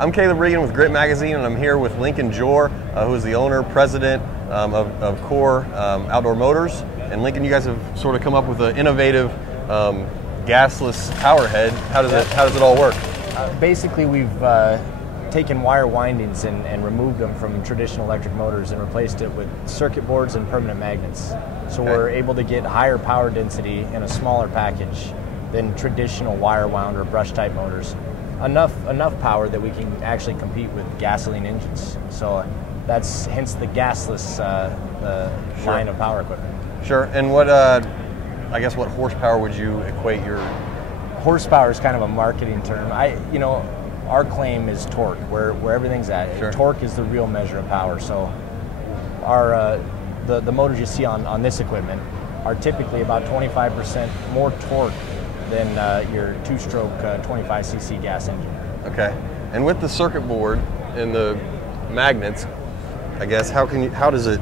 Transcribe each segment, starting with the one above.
I'm Caleb Regan with Grit Magazine, and I'm here with Lincoln Jor, who is the owner, president of Core Outdoor Motors. And Lincoln, you guys have sort of come up with an innovative gasless power head. How does it all work? Basically, we've taken wire windings and removed them from traditional electric motors and replaced it with circuit boards and permanent magnets. So we're able to get higher power density in a smaller package than traditional wire wound or brush type motors. Enough power that we can actually compete with gasoline engines. So that's hence the gasless line of power equipment. Sure. And what I guess what horsepower would you equate your? Horsepower is kind of a marketing term. Our claim is torque, where everything's at. Sure. Torque is the real measure of power. So our the motors you see on this equipment are typically about 25% more torque than your two-stroke 25cc gas engine. Okay. And with the circuit board and the magnets, I guess how does it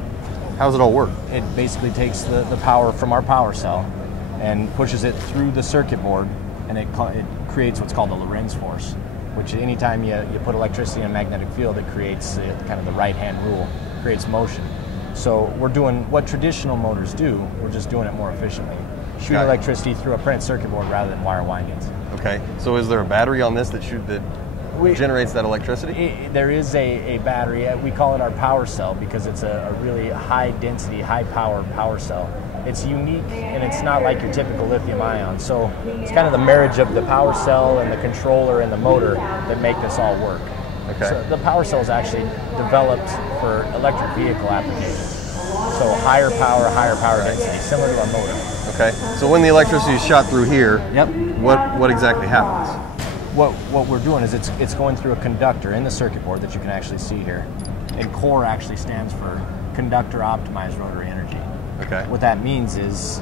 all work? It basically takes the power from our power cell and pushes it through the circuit board, and it creates what's called the Lorentz force, which anytime you put electricity in a magnetic field, it creates kind of the right-hand rule, creates motion. So we're doing what traditional motors do, we're just doing it more efficiently. Shooting electricity through a printed circuit board rather than wire windings. Okay. So is there a battery on this that generates that electricity? There is a battery. We call it our power cell because it's a really high density, high power cell. It's unique, and it's not like your typical lithium ion. So it's kind of the marriage of the power cell and the controller and the motor that make this all work. Okay. So the power cell is actually developed for electric vehicle applications. So higher power density, similar to our motor. Okay. So when the electricity is shot through here, yep. What exactly happens? What we're doing is it's going through a conductor in the circuit board that you can actually see here. And CORE actually stands for Conductor Optimized Rotary Energy. Okay. What that means is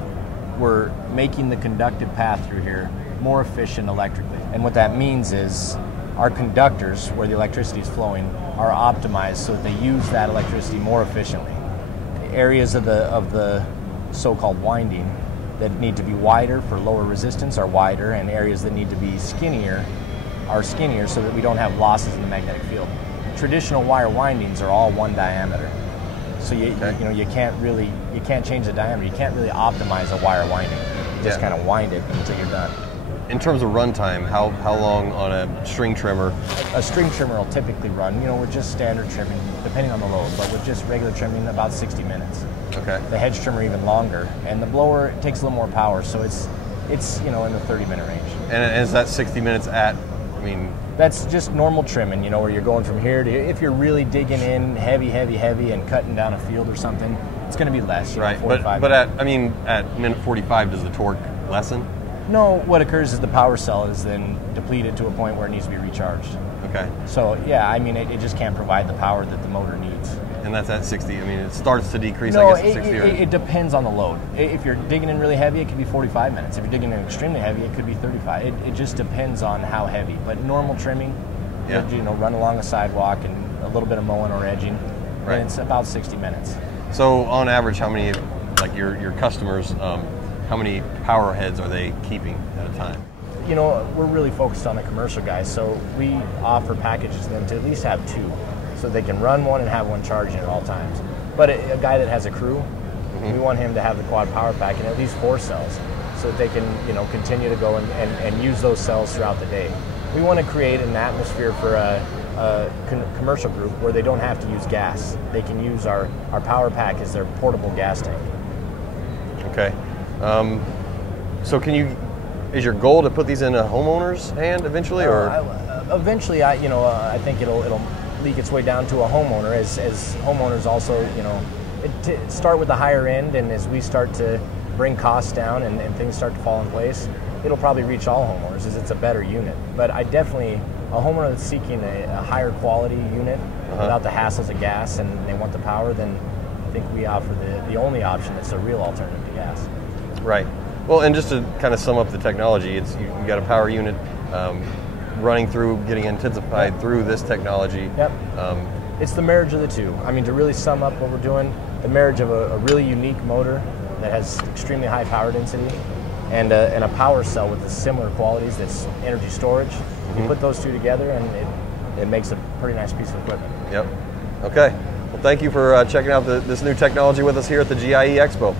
we're making the conductive path through here more efficient electrically. And what that means is our conductors, where the electricity is flowing, are optimized so that they use that electricity more efficiently. Areas of the so-called winding that need to be wider for lower resistance are wider, and areas that need to be skinnier are skinnier so that we don't have losses in the magnetic field. Traditional wire windings are all one diameter. So you can't change the diameter. You can't really optimize a wire winding. You just kind of wind it until you're done. In terms of runtime, how long on a string trimmer? A string trimmer will typically run, with just standard trimming, depending on the load, but with just regular trimming, about 60 minutes. Okay. The hedge trimmer even longer, and the blower takes a little more power, so it's in the 30-minute range. And is that 60 minutes at? That's just normal trimming, where you're going from here to, if you're really digging in heavy and cutting down a field or something, it's going to be less. Right. 45 but at minute 45, does the torque lessen? No, what occurs is the power cell is then depleted to a point where it needs to be recharged. Okay. So, yeah, it just can't provide the power that the motor needs. And that's at 60. It starts to decrease, no, I guess, at 60. It depends on the load. If you're digging in really heavy, it could be 45 minutes. If you're digging in extremely heavy, it could be 35. It just depends on how heavy. But normal trimming, run along a sidewalk and a little bit of mowing or edging, and it's about 60 minutes. So, on average, how many, your customers, how many power heads are they keeping at a time? We're really focused on the commercial guys, so we offer packages to them to at least have two, so they can run one and have one charging at all times. But a guy that has a crew, we want him to have the quad power pack and at least 4 cells, so that they can continue to go and use those cells throughout the day. We want to create an atmosphere for a commercial group where they don't have to use gas. They can use our power pack as their portable gas tank. Okay. So is your goal to put these in a homeowner's hand eventually, or? Eventually, I think it'll leak its way down to a homeowner as homeowners also, start with the higher end, and as we start to bring costs down and things start to fall in place, it'll probably reach all homeowners as it's a better unit. But a homeowner that's seeking a higher quality unit without the hassles of gas and they want the power, then I think we offer the only option that's a real alternative to gas. Right. Well, and just to kind of sum up the technology, you got a power unit running through, getting intensified through this technology. Yep. It's the marriage of the two. To really sum up what we're doing, the marriage of a really unique motor that has extremely high power density and a power cell with the similar qualities that's energy storage. You put those two together and it makes a pretty nice piece of equipment. Yep. Okay. Well, thank you for checking out this new technology with us here at the GIE Expo.